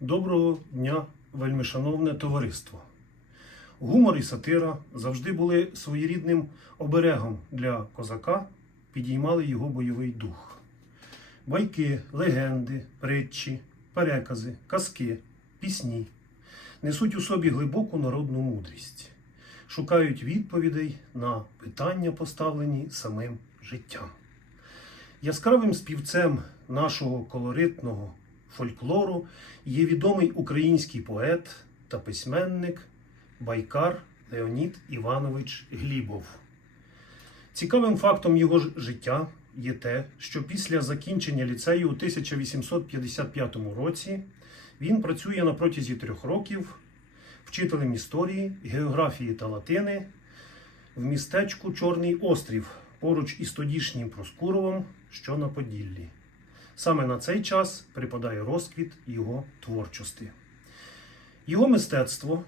Доброго дня, вельмишановне товариство. Гумор і сатира завжди були своєрідним оберегом для козака, підіймали його бойовий дух. Байки, легенди, притчі, перекази, казки, пісні несуть у собі глибоку народну мудрість, шукають відповідей на питання, поставлені самим життям. Яскравим співцем нашого колоритного фольклору є відомий український поет та письменник Байкар Леонід Іванович Глібов. Цікавим фактом його життя є те, що після закінчення ліцею у 1855 році він працює на протязі трьох років вчителем історії, географії та латини в містечку Чорний Острів поруч із тодішнім Проскуровом, що на Поділлі. Саме на цей час припадає розквіт його творчості. Його мистецтво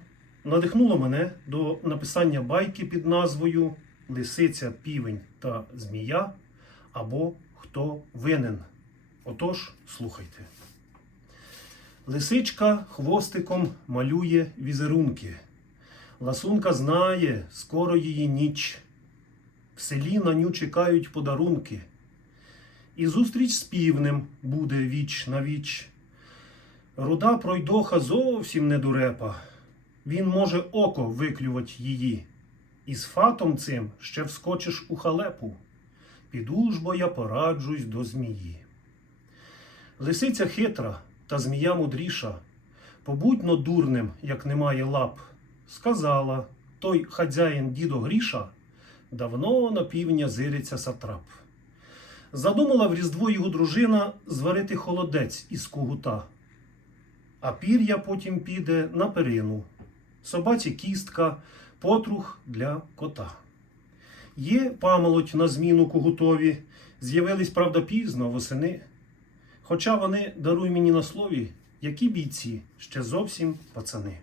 надихнуло мене до написання байки під назвою Лисиця, півень та змія або Хто винен. Отож, слухайте. Лисичка хвостиком малює візерунки. Ласунка знає, скоро її ніч. В селі на ню чекають подарунки. І зустріч з півнем буде віч на віч. Руда пройдоха зовсім не дурепа. Він може око виклювать її. І з фатом цим ще вскочиш у халепу. Піду ж бо я пораджусь до змії. Лисиця хитра, та змія мудріша. Побудьно дурним, як немає лап. Сказала той хазяїн дідо Гріша, давно на півня зириться сатрап. Задумала в Різдво його дружина зварити холодець із кугута, а пір'я потім піде на перину, собаці кістка, потрух для кота. Є памолоть на зміну кугутові, з'явились, правда, пізно восени. Хоча вони, даруй мені на слові, які бійці, ще зовсім пацани.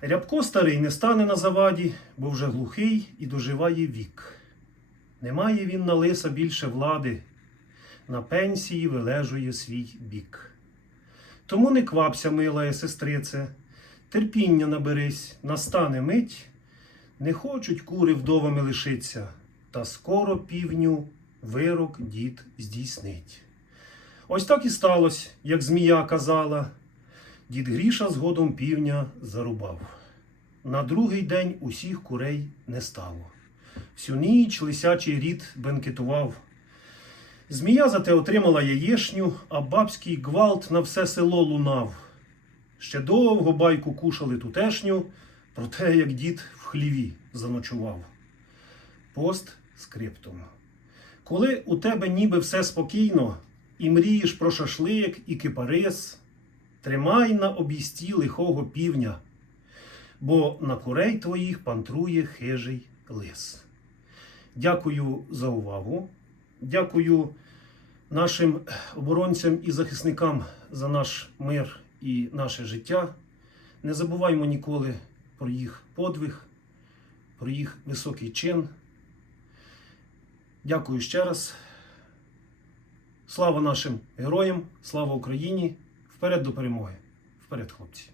Рябко старий не стане на заваді, бо вже глухий і доживає вік. Немає він на лиса більше влади, на пенсії вилежує свій бік. Тому не квапся, милая сестрице, терпіння наберись, настане мить, не хочуть кури вдовами лишиться, та скоро півню вирок дід здійснить. Ось так і сталося, як змія казала. Дід Гріша згодом півня зарубав. На другий день усіх курей не стало. Всю ніч лисячий рід бенкетував. Змія зате отримала яєшню, а бабський гвалт на все село лунав. Ще довго байку кушали тутешню, про те, як дід в хліві заночував. Пост скриптум. Коли у тебе ніби все спокійно, і мрієш про шашлик і кипарис, тримай на обісті лихого півня, бо на курей твоїх пантрує хижий лис. Дякую за увагу. Дякую нашим оборонцям і захисникам за наш мир і наше життя. Не забуваймо ніколи про їх подвиг, про їх високий чин. Дякую ще раз. Слава нашим героям, слава Україні! Вперед до перемоги! Вперед, хлопці!